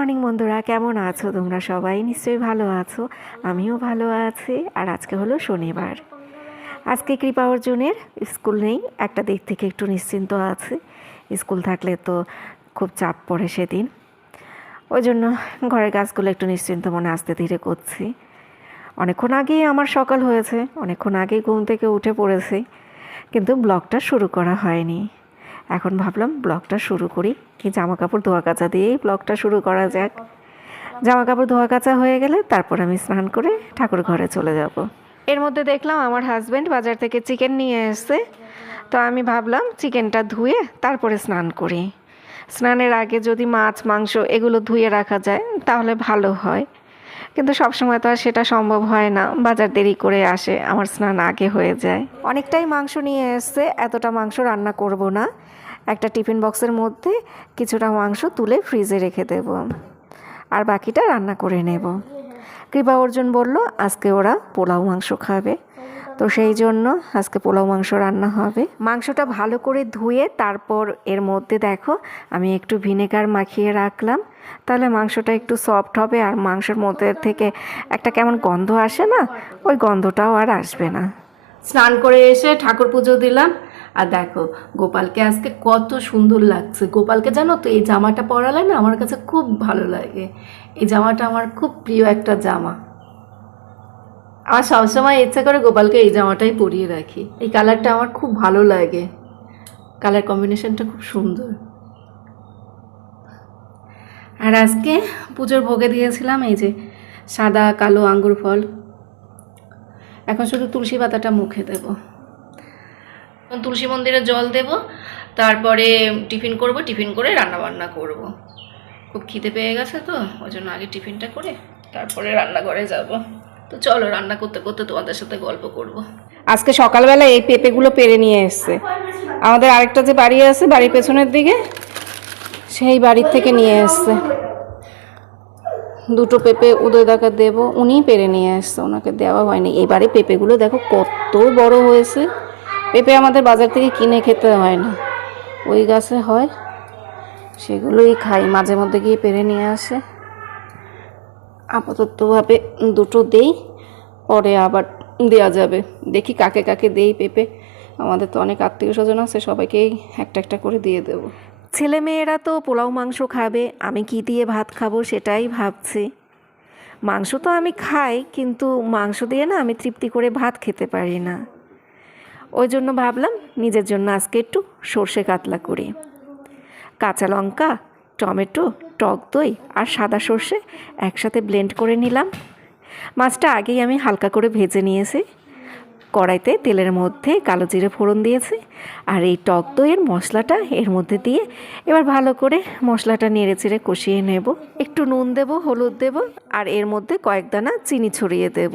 Morning বন্ধুরা, কেমন আছো? তোমরা সবাই নিশ্চয়ই ভালো আছো, আমিও ভালো আছি, আর আজকে হলো শনিবার। আজকে কৃপা অর্জুনের স্কুল নেই, একটা দিক থেকে একটু নিশ্চিন্ত আছে। স্কুল থাকলে তো খুব চাপ পড়ে সেদিন। ওই জন্য ঘরের কাজগুলো একটু নিশ্চিন্ত মনে আস্তে ধীরে করছি। অনেকক্ষণ আগেই আমার সকাল হয়েছে, অনেকক্ষণ আগেই ঘুম থেকে উঠে পড়েছি, কিন্তু ব্লগটা শুরু করা হয়নি। এখন ভাবলাম ব্লগটা শুরু করি। কি জামা কাপড় ধোয়া কাচা দিয়েই ব্লগটা শুরু করা যাক। জামা কাপড় ধোয়া কাচা হয়ে গেলে তারপর আমি স্নান করে ঠাকুর ঘরে চলে যাব। এর মধ্যে দেখলাম আমার হাজব্যান্ড বাজার থেকে চিকেন নিয়ে এসছে। তো আমি ভাবলাম চিকেনটা ধুয়ে তারপরে স্নান করি। স্নানের আগে যদি মাছ, মাংস এগুলো ধুয়ে রাখা যায় তাহলে ভালো হয়। কিন্তু সবসময় তো আর সেটা সম্ভব হয় না। বাজার দেরি করে আসে, আমার স্নান আগে হয়ে যায়। অনেকটাই মাংস নিয়ে এসছে, এতটা মাংস রান্না করব না। একটা টিফিন বক্সের মধ্যে কিছুটা মাংস তুলে ফ্রিজে রেখে দেব। আর বাকিটা রান্না করে নেব। কৃপা অর্জুন বলল, আজকে ওরা পোলাও মাংস খাবে। তো সেই জন্য আজকে পোলাও মাংস রান্না হবে। মাংসটা ভালো করে ধুয়ে তারপর এর মধ্যে দেখো, আমি একটু ভিনেগার মাখিয়ে রাখলাম। তাহলে মাংসটা একটু সফট হবে আর মাংসের মধ্যে থেকে একটা কেমন গন্ধ আসে না, ওই গন্ধটাও আর আসবে না। স্নান করে এসে ঠাকুর পুজো দিলাম। আর দেখো, গোপালকে আজকে কত সুন্দর লাগছে। গোপালকে জানো তো, এই জামাটা পরালে না আমার কাছে খুব ভালো লাগে। এই জামাটা আমার খুব প্রিয় একটা জামা। আমার সবসময় ইচ্ছা করে গোপালকে এই জামাটাই পরিয়ে রাখি। এই কালারটা আমার খুব ভালো লাগে। কালার কম্বিনেশনটা খুব সুন্দর। আর আজকে পুজোর ভোগে দিয়েছিলাম এই যে সাদা কালো আঙ্গুর ফল। এখন শুধু তুলসী পাতাটা মুখে দেব। তুলসী মন্দিরে জল দেব, তারপরে টিফিন করব, টিফিন করে রান্না বান্না করব। খুব খিদে পেয়ে গেছে তো ওই জন্য আগে টিফিনটা করে তারপরে রান্নাঘরে যাব। তো চলো, রান্না করতে করতে তোমাদের সাথে গল্প করব। আজকে সকালবেলা এই পেঁপেগুলো পেরে নিয়ে এসছে। আমাদের আরেকটা যে বাড়ি আছে, বাড়ির পেছনের দিকে, সেই বাড়ির থেকে নিয়ে এসছে। দুটো পেঁপে উদয় দাকে দেব, উনিই পেরে নিয়ে আসছে ওনাকে দেওয়া হয়নি। এবারে পেঁপেগুলো দেখো কত বড় হয়েছে। পেঁপে আমাদের বাজার থেকে কিনে খেতে হয় না। ওই গাছে হয়, সেগুলোই খাই, মাঝে মধ্যে গিয়ে পেরে নিয়ে আসে। আপাততভাবে দুটো দেই, পরে আবার দেওয়া যাবে। দেখি কাকে কাকে দেই পেঁপে। আমাদের তো অনেক আত্মীয় স্বজন আছে, সবাইকেই একটা একটা করে দিয়ে দেবো। ছেলে মেয়েরা তো পোলাও মাংস খাবে, আমি কি দিয়ে ভাত খাব সেটাই ভাবছি। মাংস তো আমি খাই, কিন্তু মাংস দিয়ে না আমি তৃপ্তি করে ভাত খেতে পারি না। ওই জন্য ভাবলাম নিজের জন্য আজকে একটু সর্ষে কাতলা করি। কাঁচা লঙ্কা, টমেটো, টক দই আর সাদা সর্ষে একসাথে ব্লেন্ড করে নিলাম। মাছটা আগেই আমি হালকা করে ভেজে নিয়েছি। কড়াইতে তেলের মধ্যে কালো জিরে ফোড়ন দিয়েছি আর এই টক দইয়ের মশলাটা এর মধ্যে দিয়ে এবার ভালো করে মশলাটা নেড়ে চেড়ে কষিয়ে নেব। একটু নুন দেব, হলুদ দেব আর এর মধ্যে কয়েক দানা চিনি ছড়িয়ে দেব।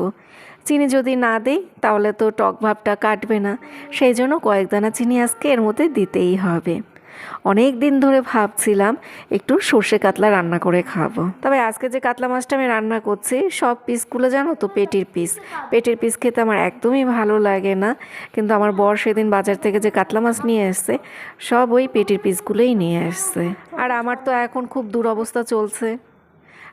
চিনি যদি না দেই তাহলে তো টক ভাবটা কাটবে না, সেই জন্য কয়েক দানা চিনি আজকে এর মধ্যে দিতেই হবে। অনেক দিন ধরে ভাবছিলাম একটু সর্ষে কাতলা রান্না করে খাব। তবে আজকে যে কাতলা মাছটা আমি রান্না করছি, সব পিসগুলো জানো তো, পেটির পিস। পেটির পিস খেতে আমার একদমই ভালো লাগে না। কিন্তু আমার বর সেদিন বাজার থেকে যে কাতলা মাছ নিয়ে এসছে, সব ওই পেটির পিসগুলোই নিয়ে এসছে। আর আমার তো এখন খুব দুরবস্থা চলছে।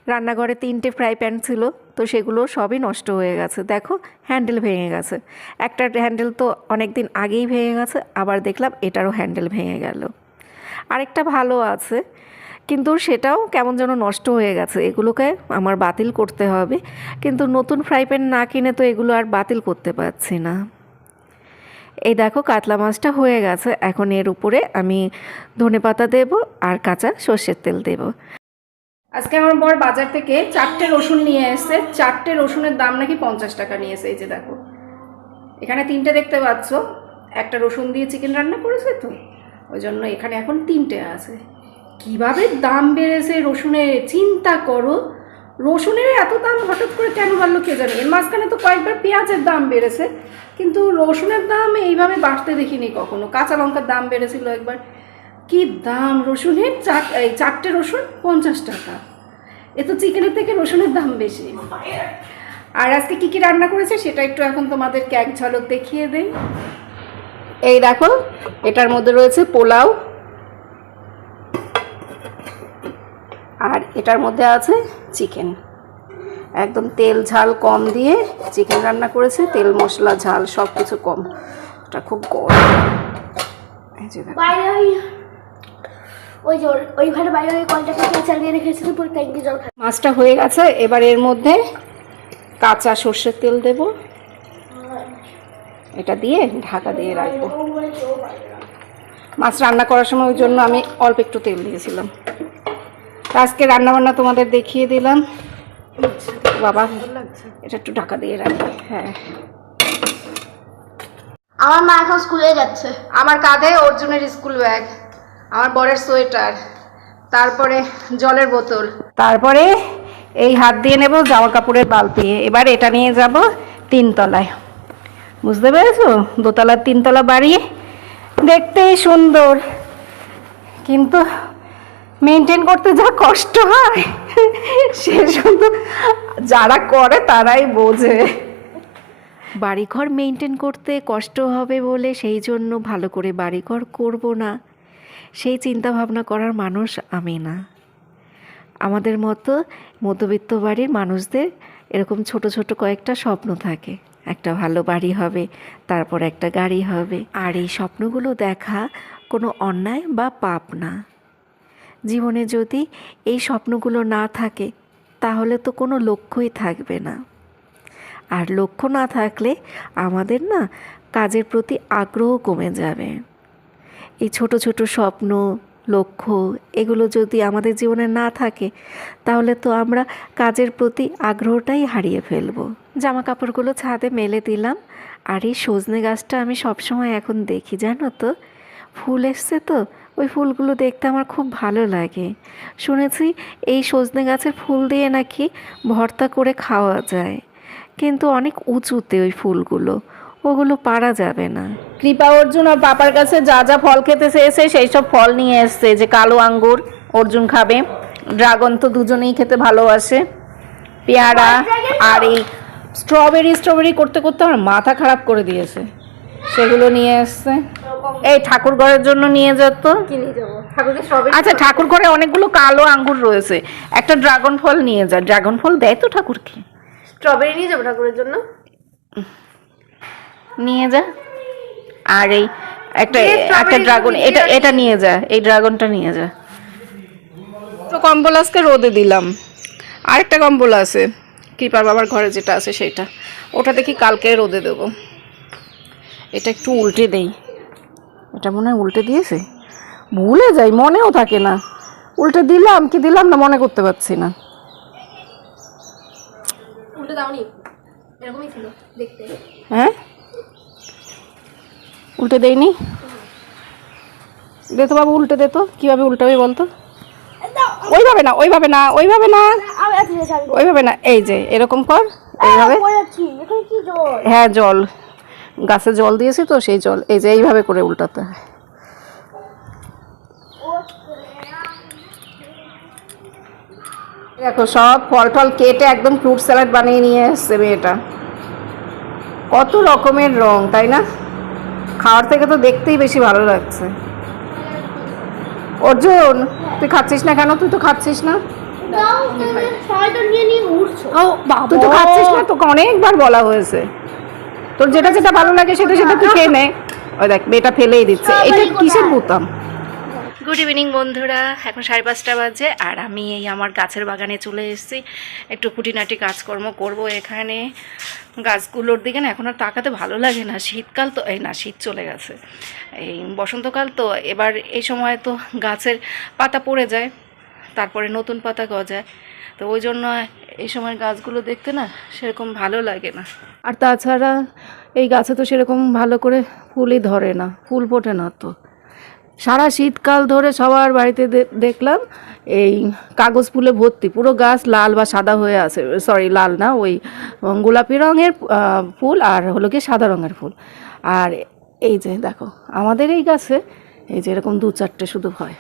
রান্নাঘরে তিনটে ফ্রাই প্যান ছিল, তো সেগুলো সবই নষ্ট হয়ে গেছে। দেখো, হ্যান্ডেল ভেঙে গেছে। একটা হ্যান্ডেল তো অনেক দিন আগেই ভেঙে গেছে, আবার দেখলাম এটারও হ্যান্ডেল ভেঙে গেল। আরেকটা ভালো আছে, কিন্তু সেটাও কেমন যেন নষ্ট হয়ে গেছে। এগুলোকে আমার বাতিল করতে হবে, কিন্তু নতুন ফ্রাই প্যান না কিনে তো এগুলো আর বাতিল করতে পারছি না। এই দেখো কাতলা মাছটা হয়ে গেছে, এখন এর উপরে আমি ধনে পাতা দেবো আর কাঁচা সর্ষের তেল দেব। আজকে আমার বর বাজার থেকে চারটে রসুন নিয়ে এসেছে, চারটে রসুনের দাম নাকি পঞ্চাশ টাকা নিয়ে এসে এই যে দেখো। এখানে তিনটে দেখতে পাচ্ছ, একটা রসুন দিয়ে চিকেন রান্না করেছে তো? ওই জন্য এখানে এখন তিনটে আছে। কীভাবে দাম বেড়েছে রসুনের চিন্তা করো। রসুনের এত দাম হঠাৎ করে কেন বাড়লো কে জানে? এর মাঝখানে তো কয়েকবার পেঁয়াজের দাম বেড়েছে। কিন্তু রসুনের দাম এইভাবে বাড়তে দেখিনি কখনো। কাঁচা লঙ্কার দাম বেড়েছিল একবার। কি দাম রসুনের? চার, এই চারটে রসুন পঞ্চাশ টাকা। এ তো চিকেনের থেকে রসুনের দাম বেশি। আর আজকে কি কি রান্না করেছে সেটা একটু এখন তোমাদেরকে এক ঝলক দেখিয়ে দেই। এই দেখো এটার মধ্যে রয়েছে পোলাও। আর এটার মধ্যে আছে চিকেন। একদম তেল ঝাল কম দিয়ে চিকেন রান্না করেছে তেল মশলা ঝাল সব কিছু কম। এটা খুব গরম। ওই ওই যে ঘরে বাইরে ওই কলটাকে কে চালিয়ে রেখেছিল পুরো ট্যাঙ্কি জল মাছটা হয়ে গেছে এবার এর মধ্যে কাঁচা সর্ষের তেল দেব। এটা দিয়ে ঢাকা দিয়ে রাখব। মাছ রান্না করার সময় ওই জন্য আমি অল্প একটু তেল দিয়েছিলাম। আজকে রান্না বান্না তোমাদের দেখিয়ে দিলাম। বাবা এটা একটু ঢাকা দিয়ে রাখব হ্যাঁ। আমার মা এখন স্কুলে যাচ্ছে। আমার কাঁধে অর্জুনের স্কুল ব্যাগ আমার বরের সোয়েটার তারপরে জলের বোতল। তারপরে এই হাত দিয়ে নেব জামা কাপড়ের বালতি। এবার এটা নিয়ে যাব তিনতলায়। বুঝতে পেরেছ? দোতলা, তিনতলা বাড়ি, দেখতেই সুন্দর। কিন্তু মেনটেন করতে যা কষ্ট হয়, সে শুধু যারা করে তারাই বোঝে। বাড়িঘর মেনটেন করতে কষ্ট হবে বলে সেই জন্য ভালো করে বাড়িঘর করব না। সেই চিন্তা ভাবনা করার মানুষ আমি না। আমাদের মতো মধ্যবিত্ত বাড়ির মানুষদের এরকম ছোট ছোট কয়েকটা স্বপ্ন থাকে। একটা ভালো বাড়ি হবে, তারপর একটা গাড়ি হবে। আর এই স্বপ্নগুলো দেখা কোনো অন্যায় বা পাপ না। জীবনে যদি এই স্বপ্নগুলো না থাকে, তাহলে তো কোনো লক্ষ্যই থাকবে না। আর লক্ষ্য না থাকলে আমাদের না কাজের প্রতি আগ্রহ কমে যাবে। এই ছোট ছোট স্বপ্ন, লক্ষ্য, এগুলো যদি আমাদের জীবনে না থাকে, তাহলে তো আমরা কাজের প্রতি আগ্রহটাই হারিয়ে ফেলব। জামা কাপড়গুলো ছাদে মেলে দিলাম। আর এই সজনে গাছটা আমি সবসময় এখন দেখি, জানো তো? ফুল এসছে তো, ওই ফুলগুলো দেখতে আমার খুব ভালো লাগে। শুনেছি এই সজনে গাছের ফুল দিয়ে নাকি ভর্তা করে খাওয়া যায়। কিন্তু অনেক উঁচুতে ওই ফুলগুলো, ওগুলো পারা যাবে না। কৃপা অর্জুন আর পাপার কাছে যা যা ফল খেতে চেয়েছে, সেই সব ফল নিয়ে এসছে। যে কালো আঙ্গুর অর্জুন খাবে। ড্রাগন তো দুজনেই খেতে ভালোবাসে। পেয়ারা আর এই স্ট্রবেরি স্ট্রবেরি করতে করতে আমার মাথা খারাপ করে দিয়েছে। সেগুলো নিয়ে এসছে। এই ঠাকুর ঘরের জন্য নিয়ে যেত। আচ্ছা ঠাকুর ঘরে অনেকগুলো কালো আঙ্গুর রয়েছে। একটা ড্রাগন ফল নিয়ে যা। ড্রাগন ফল দেয় তো ঠাকুরকে। স্ট্রবেরি নিয়ে যাব ঠাকুরের জন্য? নিয়ে যা। আর এই একটা একটা ড্রাগন এটা এটা নিয়ে যা। এই ড্রাগনটা নিয়ে যা। তো কম্বল আজকে রোদে দিলাম। আরেকটা কম্বল আছে। কৃপার বাবার ঘরে যেটা আছে সেটা। ওটা দেখি কালকে রোদে দেব। এটা একটু উল্টে দেই। এটা মনে হয় উল্টে দিয়েছে? ভুলে যাই মনেও থাকে না। উল্টে দিলাম কি দিলাম না মনে করতে পারছি না। উল্টে দাওনি? এরকমই ছিল দেখতে। হ্যাঁ? উল্টে দেয়নি দে তো বাবু উল্টে দে তো। কীভাবে উল্টাবে বলতো? ওইভাবে না ওইভাবে না ওইভাবে না। ওইভাবে না এই যে এরকম কর এইভাবে। হ্যাঁ জল। গাছে জল দিয়েছি তো সেই জল এই যে এইভাবে করে উল্টাতে। হয় দেখো সব ফল টল কেটে একদম ফ্রুট স্যালাড বানিয়ে নিয়ে এসছে মেয়েটা। কত রকমের রং তাই না? খাওয়ার থেকে তো দেখতেই বেশি ভালো লাগছে। অর্জুন তুই খাচ্ছিস না কেন? তুই তো খাচ্ছিস না। ও তুই তো খাচ্ছিস না তোকে অনেকবার বলা হয়েছে। তোর যেটা যেটা ভালো লাগে সেটা সেটা তুই খেয়ে নে। ওই দেখ মেয়েটা ফেলেই দিচ্ছে। এটা কিসের বোতাম? গুড ইভিনিং বন্ধুরা। এখন সাড়ে পাঁচটা বাজে আর আমি এই আমার গাছের বাগানে চলে এসেছি। একটু খুঁটিনাটি কাজকর্ম করব এখানে। গাছগুলোর দিকে না এখন আর তাকাতে ভালো লাগে না। শীতকাল তো এই না শীত চলে গেছে। এই বসন্তকাল তো এবার এই সময় তো গাছের পাতা পড়ে যায়। তারপরে নতুন পাতা গজায়। তো ওই জন্য এই সময় গাছগুলো দেখতে না সেরকম ভালো লাগে না। আর তাছাড়া এই গাছে তো সেরকম ভালো করে ফুলই ধরে না, ফুল ফোটে না তো। সারা শীতকাল ধরে সবার বাড়িতে দেখলাম এই কাগজ ফুলে ভর্তি, পুরো গাছ লাল বা সাদা হয়ে আছে সরি লাল না, ওই গোলাপি রঙের ফুল আর হলো কি সাদা রঙের ফুল। আর এই যে দেখো, আমাদের এই গাছে এই যে এরকম দু চারটে শুধু হয়।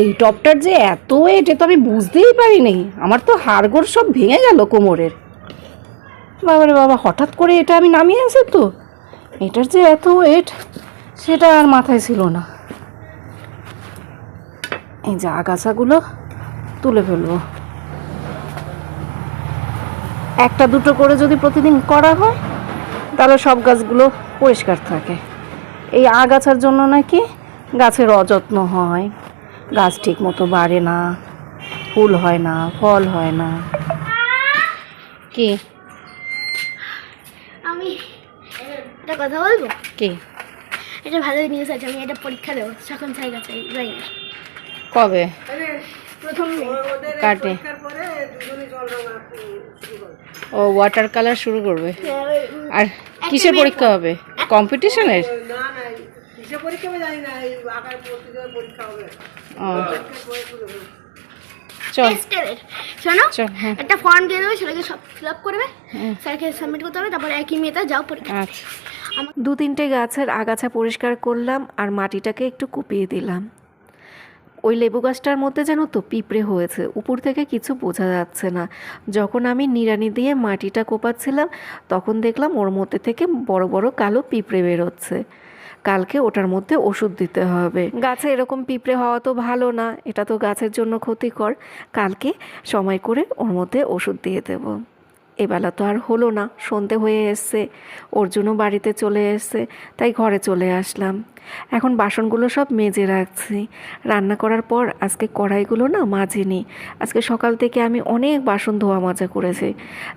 এই টপটার যে এত ওয়েট এ তো আমি বুঝতেই পারিনি। আমার তো হাড়গোড় সব ভেঙে গেল কোমরের। বাবারে বাবা, হঠাৎ করে এটা আমি নামিয়ে আনছি তো? এটার যে এত ওয়েট সেটা আর মাথায় ছিল না। এই যে আগাছাগুলো তুলে ফেলব। একটা দুটো করে যদি প্রতিদিন করা হয় তাহলে সব গাছগুলো পরিষ্কার থাকে। এই আগাছার জন্য নাকি গাছের অযত্ন হয়। গাছ ঠিক মতো বাড়ে না ফুল হয় না ফল হয় না। কি? আমি একটা কথা বলব? কি? এটা ভালো নিউজ আছে আমি এটা পরীক্ষা দেবো যখন চাই গেছে যাই না। কবে? প্রথম কাটে। ও ওয়াটার কালার শুরু করবে? আর কিসের পরীক্ষা হবে? কম্পিটিশনের ও। চল। শোনো হ্যাঁ। একটা ফর্ম দিয়ে দেবে সেটাকে সব ফিল আপ করবে। স্যারকে সাবমিট করতে হবে তারপর একই মেয়েতে যাও পরীক্ষা। আচ্ছা। দু তিনটে গাছের আগাছা পরিষ্কার করলাম আর মাটিটাকে একটু কুপিয়ে দিলাম। ওই লেবু গাছটার মধ্যে যেন তো পিঁপড়ে হয়েছে, উপর থেকে কিছু বোঝা যাচ্ছে না। যখন আমি নিড়ানি দিয়ে মাটিটা কোপাচ্ছিলাম, তখন দেখলাম ওর মধ্যে থেকে বড় বড় কালো পিঁপড়ে বেরোচ্ছে। কালকে ওটার মধ্যে ওষুধ দিতে হবে। গাছে এরকম পিঁপড়ে হওয়া তো ভালো না, এটা তো গাছের জন্য ক্ষতিকর। কালকে সময় করে ওর মধ্যে ওষুধ দিয়ে দেবো। এবেলা তো আর হলো না, সন্ধে হয়ে এসছে, অর্জুনও বাড়িতে চলে এসছে, তাই ঘরে চলে আসলাম। এখন বাসনগুলো সব মেজে রাখছি। রান্না করার পর আজকে কড়াইগুলো না মাজিনি। আজকে সকাল থেকে আমি অনেক বাসন ধোয়া মাজা করেছি।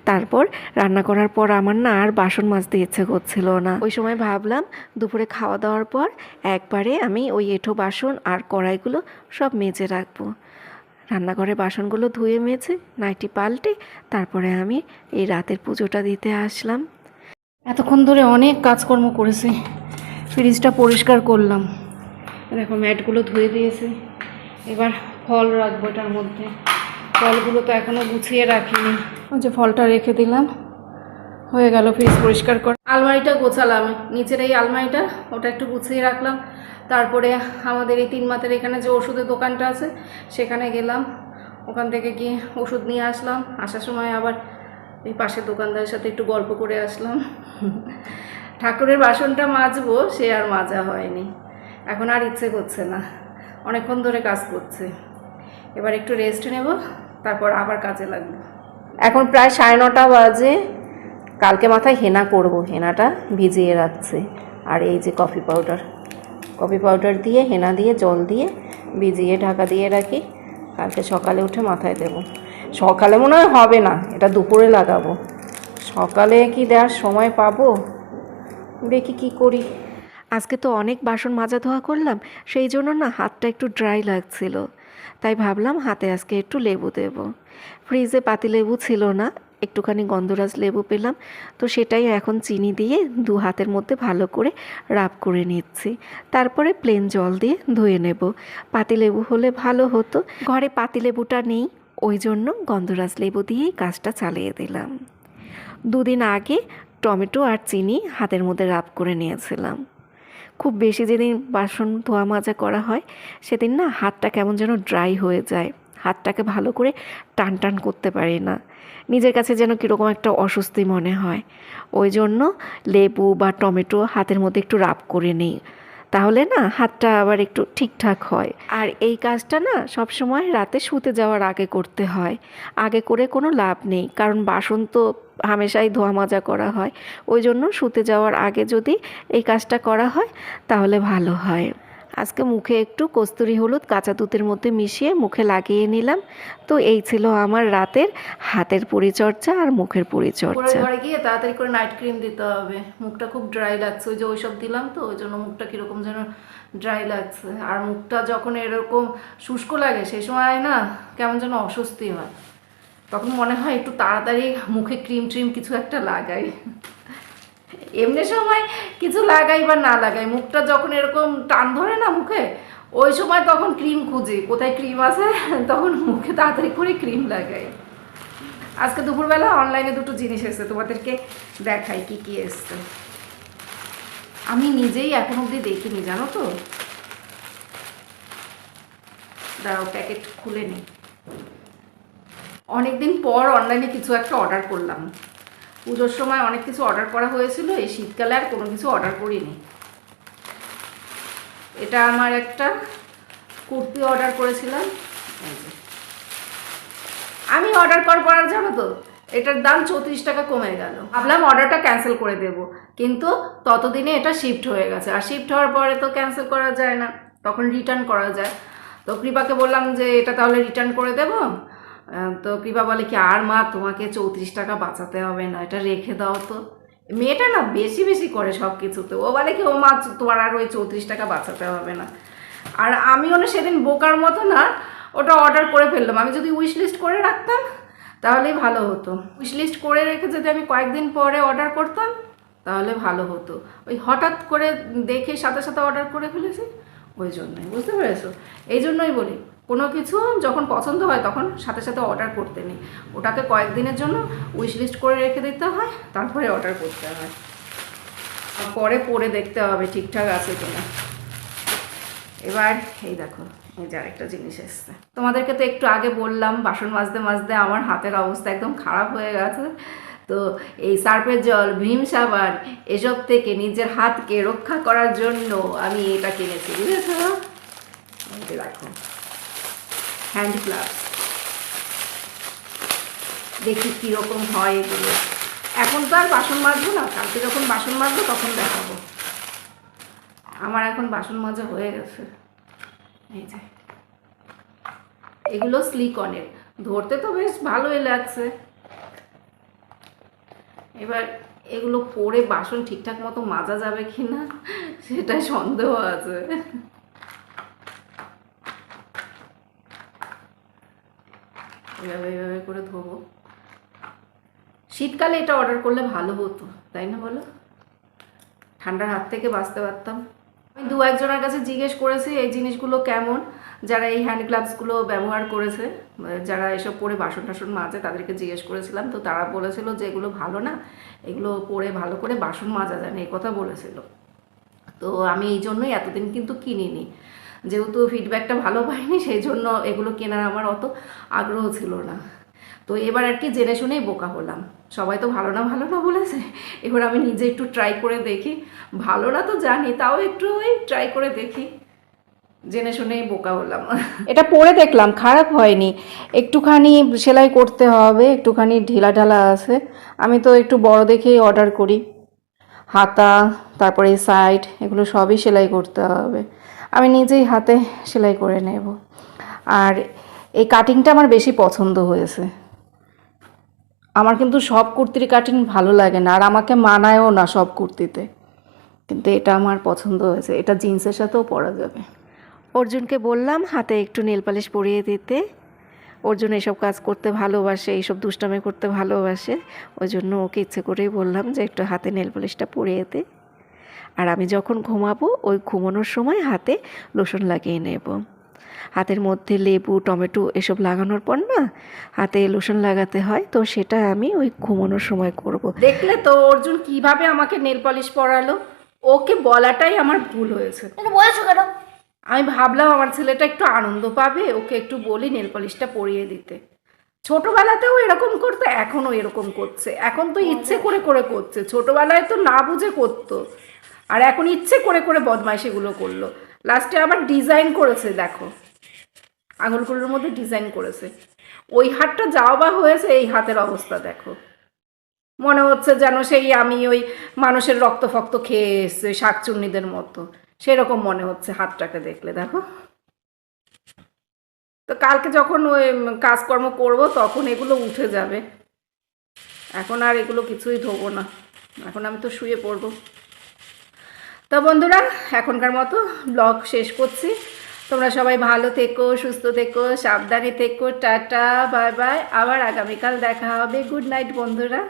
তারপর রান্না করার পর আমার না আর বাসন মাজতে ইচ্ছে করছিল না। ওই সময় ভাবলাম, দুপুরে খাওয়া দাওয়ার পর একবারে আমি ওই এঁঠো বাসন আর কড়াইগুলো সব মেজে রাখব। রান্নাঘরে বাসনগুলো ধুয়ে মেজে নাইটি পাল্টে তারপরে আমি এই রাতের পুজোটা দিতে আসলাম। এতক্ষণ ধরে অনেক কাজকর্ম করেছি, ফ্রিজটা পরিষ্কার করলাম। দেখো ম্যাটগুলো ধুয়ে দিয়েছি, এবার ফল রাখব এটার মধ্যে। ফলগুলো তো এখনও গুছিয়ে রাখিনি। ওই যে ফলটা রেখে দিলাম, হয়ে গেল ফ্রিজ পরিষ্কার কর। আলমারিটা গোছালাম, নিচের এই আলমারিটা ওটা একটু গুছিয়ে রাখলাম। তারপরে আমাদের এই তিন মাতের এখানে যে ওষুধের দোকানটা আছে, সেখানে গেলাম। ওখান থেকে গিয়ে ওষুধ নিয়ে আসলাম। আসার সময় আবার এই পাশের দোকানদারের সাথে একটু গল্প করে আসলাম। ঠাকুরের বাসনটা মাজবো, সে আর মাজা হয়নি। এখন আর ইচ্ছে করছে না। অনেকক্ষণ ধরে কাজ করছে। এবার একটু রেস্ট নেব, তারপর আবার কাজে লাগবে। এখন প্রায় সাড়ে নটা বাজে। কালকে মাথায় হেনা করব, হেনাটা ভিজিয়ে রাখছে। আর এই যে কফি পাউডার কফি পাউডার দিয়ে, হেনা দিয়ে, জল দিয়ে ভিজিয়ে ঢাকা দিয়ে রাখি। কালকে সকালে উঠে মাথায় দেব। সকালে মনে হয় হবে না, এটা দুপুরে লাগাবো। সকালে কি দেওয়ার সময় পাবো? দেখি কি করি। আজকে তো অনেক বাসন মাজা ধোয়া করলাম, সেই জন্য না হাতটা একটু ড্রাই লাগছিল। তাই ভাবলাম হাতে আজকে একটু লেবু দেব। ফ্রিজে পাতি লেবু ছিল না একটুখানি গন্ধরাজ লেবু পেলাম। তো সেটাই এখন চিনি দিয়ে দু হাতের মধ্যে ভালো করে রাব করে নিচ্ছি। তারপরে প্লেন জল দিয়ে ধুয়ে নেব। পাতিলেবু হলে ভালো হতো। ঘরে পাতিলেবুটা নেই, ওই জন্য গন্ধরাজ লেবু দিয়েই কাজটা চালিয়ে দিলাম। দুদিন আগে টমেটো আর চিনি হাতের মধ্যে রাব করে নিয়েছিলাম। খুব বেশি যেদিন বাসন ধোয়া মাজা করা হয়, সেদিন না হাতটা কেমন যেন ড্রাই হয়ে যায়। হাতটাকে ভালো করে টান টান করতে পারি না। নিজের কাছে যেন কীরকম একটা অস্বস্তি মনে হয়। ওই জন্য লেবু বা টমেটো হাতের মধ্যে একটু রাব করে নিই। তাহলে না, হাতটা আবার একটু ঠিকঠাক হয়। আর এই কাজটা না, সবসময় রাতে শুতে যাওয়ার আগে করতে হয়। আগে করে কোনো লাভ নেই, কারণ বাসন তো হামেশাই ধোয়া মাজা করা হয়। ওই জন্য শুতে যাওয়ার আগে যদি এই কাজটা করা হয়, তাহলে ভালো হয়। আজকে মুখে একটু কস্তুরি হলুদ কাঁচা দুধের মধ্যে মিশিয়ে মুখে লাগিয়ে নিলাম। তো এই ছিল আমার রাতের হাতের পরিচর্যা আর মুখের পরিচর্যা। গিয়ে তাড়াতাড়ি করে নাইট ক্রিম দিতে হবে। মুখটা খুব ড্রাই লাগছে। ওই যে ওইসব দিলাম তো, ওই জন্য মুখটা কীরকম যেন ড্রাই লাগছে। আর মুখটা যখন এরকম শুষ্ক লাগে, সেই সময় না কেমন যেন অস্বস্তি হয়। তখন মনে হয় একটু তাড়াতাড়ি মুখে ক্রিম ট্রিম কিছু একটা লাগাই। এমনি সময় কিছু লাগাই বা না লাগাই, মুখটা যখন এরকম টান ধরে না মুখে, ওই সময় তখন ক্রিম খুঁজি, কোথায় ক্রিম আছে, তখন মুখে তাড়াতাড়ি করে ক্রিম লাগাই। আজকে দুপুরবেলা অনলাইনে দুটো জিনিস এসেছে, তোমাদেরকে দেখাই কি কি এসছে। আমি নিজেই এখন অবধি দেখিনি, জানো তো? দাঁড়াও প্যাকেট খুলে নি। অনেকদিন পর অনলাইনে কিছু একটা অর্ডার করলাম। পুজোর সময় অনেক কিছু অর্ডার করা হয়েছিল, এই শীতকালে আর কোনো কিছু অর্ডার করিনি। এটা আমার একটা কুর্তি অর্ডার করেছিলাম। আমি অর্ডার করার জানো তো, এটার দাম চৌত্রিশ টাকা কমে গেল। ভাবলাম অর্ডারটা ক্যান্সেল করে দেব, কিন্তু ততদিনে এটা শিফট হয়ে গেছে। আর শিফট হওয়ার পরে তো ক্যান্সেল করা যায় না, তখন রিটার্ন করা যায়। তো কৃপাকে বললাম যে, এটা তাহলে রিটার্ন করে দেবো। তো কৃপা বলে কি, আর মা, তোমাকে চৌত্রিশ টাকা বাঁচাতে হবে না, এটা রেখে দাও তো। মেয়েটা না বেশি বেশি করে সব কিছুতে ও বলে কি, ও মা, তোমার আর ওই চৌত্রিশ টাকা বাঁচাতে হবে না। আর আমিও না সেদিন বোকার মতো না, ওটা অর্ডার করে ফেললাম। আমি যদি উইশ লিস্ট করে রাখতাম, তাহলেই ভালো হতো। উইশ লিস্ট করে রেখে যদি আমি কয়েকদিন পরে অর্ডার করতাম, তাহলে ভালো হতো। ওই হঠাৎ করে দেখে সাথে সাথে অর্ডার করে ফেলেছি, ওই জন্যই। বুঝতে পেরেছ? এই জন্যই বলি। কোনো কিছু যখন পছন্দ হয় তখন সাথে সাথে অর্ডার করতে নেই। ওটাকে কয়েকদিনের জন্য উইশ লিস্ট করে রেখে দিতে হয়, তারপরে অর্ডার করতে হয়। পরে পরে দেখতে হবে ঠিকঠাক আছে কিনা। এবার এই দেখো, এই যে আরেকটা জিনিস এসছে। তোমাদেরকে তো একটু আগে বললাম, বাসন মাজতে মাজতে আমার হাতের অবস্থা একদম খারাপ হয়ে গেছে। তো এই সার্ফের জল, ভীম সাবান, এসব থেকে নিজের হাতকে রক্ষা করার জন্য আমি এটা কিনেছি, বুঝেছ? দেখো। হ্যান্ড গ্লাভস দেখি কীরকম হয় এগুলো। এখন তো আর বাসন মাজবো না, কালকে যখন বাসন মাজবো তখন দেখাবো। আমার এখন বাসন মাজা হয়ে গেছে। এই যে। এগুলো স্লিকনের ধরতে তো বেশ ভালোই লাগছে। এবার এগুলো পরে বাসন ঠিকঠাক মতো মাজা যাবে কি না সেটা সন্দেহ আছে। এভাবে এভাবে করে ধোবো। শীতকালে এটা অর্ডার করলে ভালো হতো, তাই না বলো? ঠান্ডার হাত থেকে বাঁচতে পারতাম। আমি দু একজনের কাছে জিজ্ঞেস করেছি, এই জিনিসগুলো কেমন? যারা এই হ্যান্ড গ্লাভসগুলো ব্যবহার করেছে, যারা এসব পরে বাসন টাসন মাজে, তাদেরকে জিজ্ঞেস করেছিলাম। তো তারা বলেছিল যে এগুলো ভালো না, এগুলো পরে ভালো করে বাসন মাজা যায় না, এই কথা বলেছিল। তো আমি এই জন্যই এতদিন কিন্তু কিনিনি। যেহেতু ফিডব্যাকটা ভালো পাইনি সেই জন্য এগুলো কেনার আমার অত আগ্রহ ছিল না। তো এবার আর কি জেনে শুনেই বোকা হলাম। সবাই তো ভালো না ভালো না বলেছে? এবার আমি নিজে একটু ট্রাই করে দেখি। ভালো না তো জানি, তাও একটু ওই ট্রাই করে দেখি। জেনে শুনেই বোকা হলাম। এটা পরে দেখলাম, খারাপ হয়নি। একটুখানি সেলাই করতে হবে, একটুখানি ঢিলা ঢালা আছে। আমি তো একটু বড় দেখেই অর্ডার করি। হাতা, তারপরে সাইড এগুলো সবই সেলাই করতে হবে। আমি নিজেই হাতে সেলাই করে নেব। আর এই কাটিংটা আমার বেশি পছন্দ হয়েছে। আমার কিন্তু সব কুর্তির কাটিং ভালো লাগে না, আর আমাকে মানায়ও না সব কুর্তিতে। কিন্তু এটা আমার পছন্দ হয়েছে, এটা জিন্সের সাথেও পরা যাবে। অর্জুনকে বললাম হাতে একটু নেল পালিশ পরিয়ে দিতে। অর্জুন এসব কাজ করতে ভালোবাসে, এইসব দুষ্টামি করতে ভালোবাসে। ওই জন্য ওকে ইচ্ছে করেই বললাম যে একটু হাতে নেল পালিশটা পরিয়ে দে। আর আমি যখন ঘুমাবো ওই ঘুমানোর সময় হাতে লোশন লাগিয়ে নেব। হাতের মধ্যে লেবু টমেটো এসব লাগানোর পর না হাতে লোশন লাগাতে হয় তো সেটা আমি ওই ঘুমানোর সময় করব। দেখলে তো অর্জুন কীভাবে আমাকে নেল পলিশ পরালো? ওকে বলাটাই আমার ভুল হয়েছে। বলেছ কেন? আমি ভাবলাম আমার ছেলেটা একটু আনন্দ পাবে ওকে একটু বলি নেল পলিশটা পরিয়ে দিতে। ছোটবেলাতেও এরকম করতো এখনও এরকম করছে। এখন তো ইচ্ছে করে করে করছে। ছোটবেলায় তো না বুঝে করতো। আর এখন ইচ্ছে করে করে বদমাইশিগুলো করল। লাস্টে আবার ডিজাইন করেছে, দেখো। আঙুলগুলোর মধ্যে ডিজাইন করেছে। ওই হাতটা যাওয়া হয়েছে, এই হাতের অবস্থা, দেখো। মনে হচ্ছে যেন সেই আমি ওই মানুষের রক্ত ফক্ত খেয়ে এসছে, শাকচুন্নিদের মতো। সেরকম মনে হচ্ছে হাতটাকে দেখলে, দেখো। তো কালকে যখন ওই কাজকর্ম করব, তখন এগুলো উঠে যাবে। এখন আর এগুলো কিছুই ধোবো না। এখন আমি তো শুয়ে পড়ব। তো বন্ধুরা, এখনকার মতো ব্লগ শেষ করছি। তোমরা সবাই ভালো থেকো, সুস্থ থেকো, সাবধানে থেকো, টাটা, বাই বাই। আবার আগামীকাল দেখা হবে। গুড নাইট, বন্ধুরা।